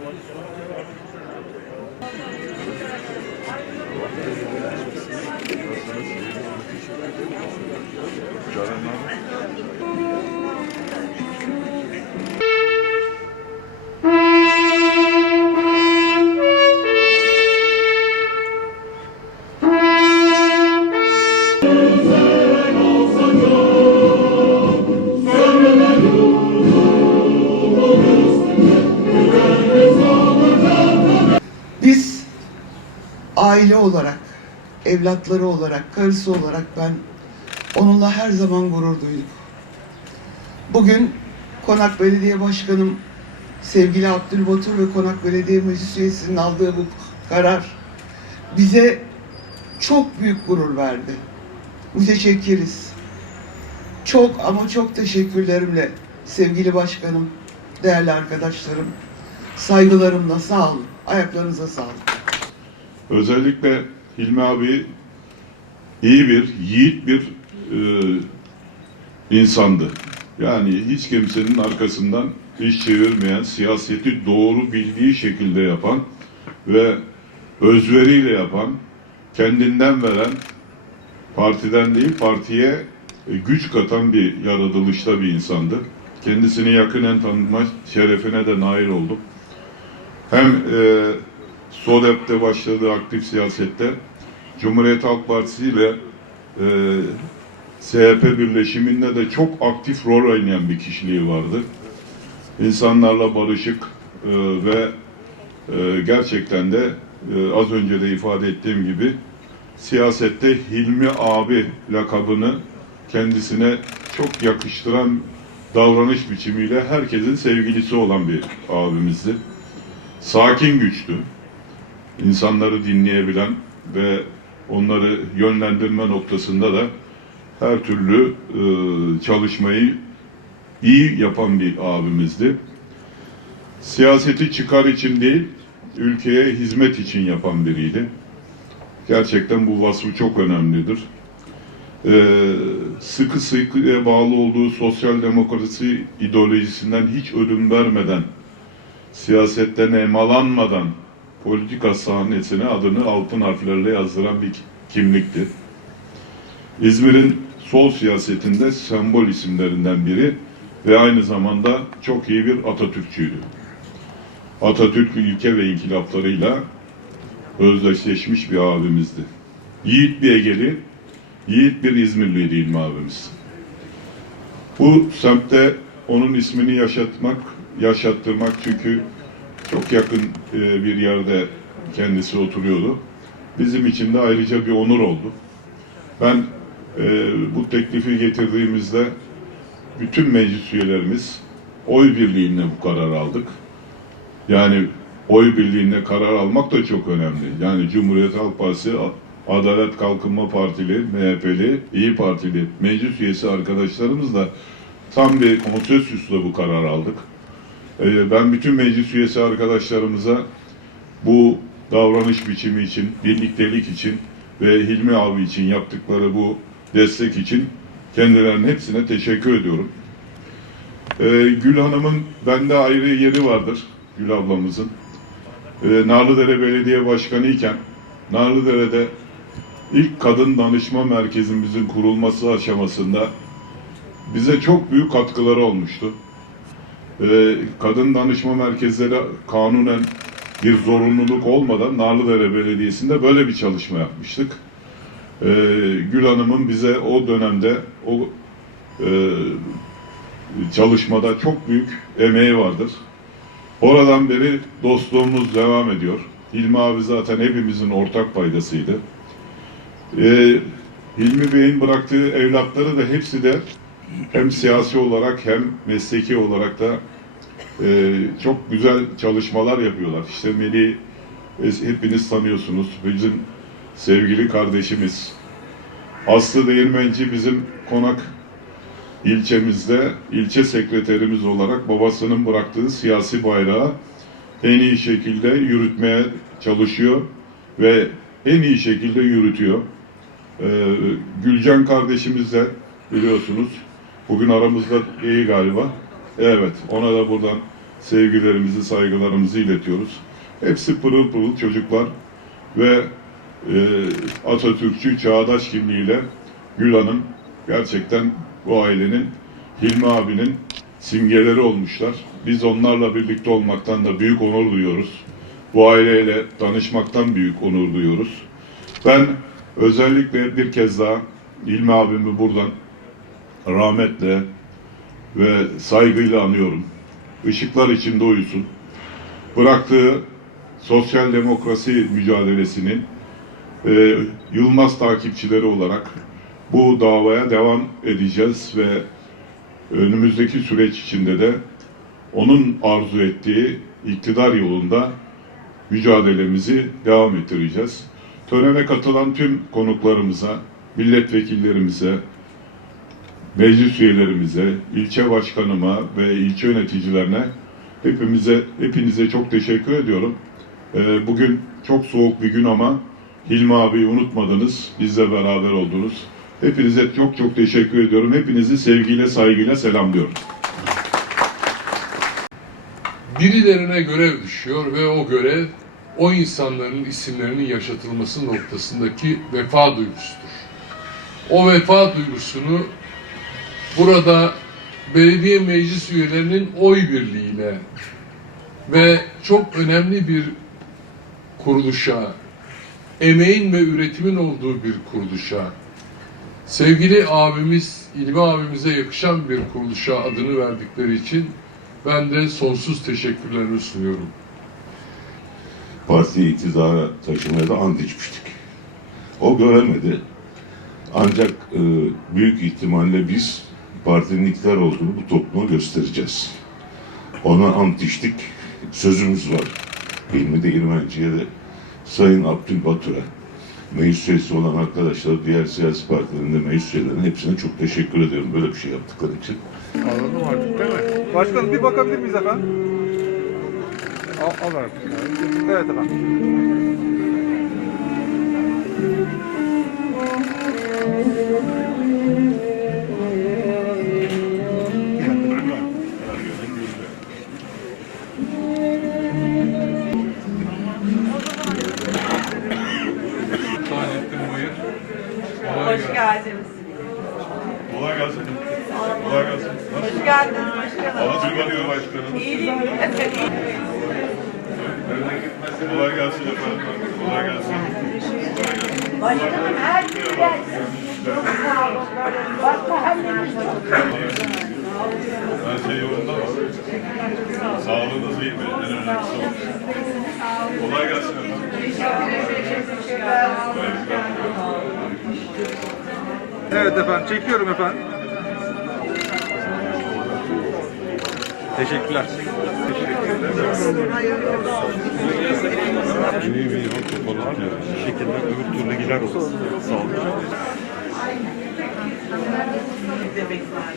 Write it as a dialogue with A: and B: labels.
A: Biz aile olarak, evlatları olarak, karısı olarak ben onunla her zaman gurur duydum. Bugün Konak Belediye Başkanım sevgili Abdülbatur ve Konak Belediye Meclis Üyesi'nin aldığı bu karar bize çok büyük gurur verdi. Müteşekkiriz. Çok ama çok teşekkürlerimle sevgili başkanım, değerli arkadaşlarım, saygılarımla sağ olun. Ayaklarınıza sağlık.
B: Özellikle Hilmi abi iyi bir, yiğit bir e, insandı. Yani hiç kimsenin arkasından iş çevirmeyen, siyaseti doğru bildiği şekilde yapan ve özveriyle yapan, kendinden veren, partiden değil partiye e, güç katan bir yaratılışta bir insandı. Kendisini yakinen tanıma şerefine de nail oldum. Hem e, SODEP'te başladığı aktif siyasette Cumhuriyet Halk Partisi ile e, CHP birleşiminde de çok aktif rol oynayan bir kişiliği vardı. İnsanlarla barışık e, ve e, gerçekten de e, az önce de ifade ettiğim gibi siyasette Hilmi abi lakabını kendisine çok yakıştıran davranış biçimiyle herkesin sevgilisi olan bir abimizdi. Sakin güçtü insanları dinleyebilen ve onları yönlendirme noktasında da her türlü e, çalışmayı iyi yapan bir abimizdi. Siyaseti çıkar için değil, ülkeye hizmet için yapan biriydi. Gerçekten bu vasfı çok önemlidir. E, sıkı sıkıya bağlı olduğu sosyal demokrasi ideolojisinden hiç ödün vermeden, siyasetten emalanmadan politika sahnesine adını altın harflerle yazdıran bir kimlikti. İzmir'in sol siyasetinde sembol isimlerinden biri ve aynı zamanda çok iyi bir Atatürkçüydü. Atatürk ilke ve inkılaplarıyla özdeşleşmiş bir abimizdi. Yiğit bir Egeli, yiğit bir İzmirliydi İlmi abimiz. Bu semtte onun ismini yaşatmak, yaşattırmak çünkü çok yakın e, bir yerde kendisi oturuyordu. Bizim için de ayrıca bir onur oldu. Ben e, bu teklifi getirdiğimizde bütün meclis üyelerimiz oy birliğinde bu kararı aldık. Yani oy birliğinde karar almak da çok önemli. Yani Cumhuriyet Halk Partisi, Adalet Kalkınma Partili, MHP'li, İyi Partili meclis üyesi arkadaşlarımızla tam bir konsensüsle bu karar aldık. Ee, Ben bütün meclis üyesi arkadaşlarımıza bu davranış biçimi için, birliktelik için ve Hilmi abi için yaptıkları bu destek için kendilerinin hepsine teşekkür ediyorum. Ee, Gül Hanım'ın bende ayrı yeri vardır, Gül ablamızın. Ee, Narlıdere Belediye Başkanı iken Narlıdere'de ilk kadın danışma merkezimizin kurulması aşamasında bize çok büyük katkıları olmuştu. Ee, kadın danışma merkezleri kanunen bir zorunluluk olmadan Narlıdere Belediyesi'nde böyle bir çalışma yapmıştık. Ee, Gül Hanım'ın bize o dönemde o e, çalışmada çok büyük emeği vardır. Oradan beri dostluğumuz devam ediyor. Hilmi abi zaten hepimizin ortak paydasıydı. Ee, Hilmi Bey'in bıraktığı evlatları da hepsi de hem siyasi olarak hem mesleki olarak da e, çok güzel çalışmalar yapıyorlar. İşte Melih hepiniz tanıyorsunuz. Bizim sevgili kardeşimiz. Aslı Değirmenci bizim konak ilçemizde ilçe sekreterimiz olarak babasının bıraktığı siyasi bayrağı en iyi şekilde yürütmeye çalışıyor ve en iyi şekilde yürütüyor. Ee, Gülcan kardeşimiz de biliyorsunuz bugün aramızda iyi galiba. Evet ona da buradan sevgilerimizi, saygılarımızı iletiyoruz. Hepsi pırıl pırıl çocuklar ve e, Atatürkçü çağdaş kimliğiyle Gül Hanım gerçekten bu ailenin Hilmi abinin simgeleri olmuşlar. Biz onlarla birlikte olmaktan da büyük onur duyuyoruz. Bu aileyle tanışmaktan büyük onur duyuyoruz. Ben özellikle bir kez daha Hilmi abimi buradan rahmetle ve saygıyla anıyorum. Işıklar içinde uyusun. Bıraktığı sosyal demokrasi mücadelesinin e, Yılmaz takipçileri olarak bu davaya devam edeceğiz ve önümüzdeki süreç içinde de onun arzu ettiği iktidar yolunda mücadelemizi devam ettireceğiz. Törene katılan tüm konuklarımıza, milletvekillerimize, meclis üyelerimize, ilçe başkanıma ve ilçe yöneticilerine hepimize hepinize çok teşekkür ediyorum. Ee, bugün çok soğuk bir gün ama Hilmi abiyi unutmadınız. Bizle beraber oldunuz. Hepinize çok çok teşekkür ediyorum. Hepinizi sevgiyle, saygıyla selamlıyorum.
C: birilerine görev düşüyor ve o görev o insanların isimlerinin yaşatılması noktasındaki vefa duygusudur. O vefa duygusunu burada belediye meclis üyelerinin oy birliğiyle ve çok önemli bir kuruluşa, emeğin ve üretimin olduğu bir kuruluşa, sevgili abimiz, İlmi abimize yakışan bir kuruluşa adını verdikleri için ben de sonsuz teşekkürlerimi sunuyorum.
D: partiyi iktidara taşımaya da ant içmiştik. O göremedi. Ancak e, büyük ihtimalle biz partinin iktidar olduğunu bu topluma göstereceğiz. Ona ant içtik. Sözümüz var. Hilmi Değirmenci'ye de Sayın Abdülbatur'a meclis üyesi olan arkadaşlar, diğer siyasi partilerin de meclis üyelerine hepsine çok teşekkür ediyorum böyle bir şey yaptıkları için.
E: Anladım artık değil mi? Başkanım bir bakabilir miyiz efendim? Al, al artık. Evet efendim.
F: Hoş geldiniz.
B: Kolay gelsin. Kolay gelsin.
F: Hoş geldiniz başkanım.
B: Abdülkadir Başkanım.
F: İyiyim.
B: Kolay gelsin efendim. Kolay gelsin.
F: Başkanım her gün gelsin. Çok sağ olun. Bak mahallemiz çok
B: Her şey yolunda mı? Sağlığınız iyi mi? En önemlisi o. Kolay gelsin efendim.
E: Evet efendim çekiyorum efendim. Teşekkürler.
G: şekilde öbür türlü gider olsun. Sağ olun.
F: Demek var.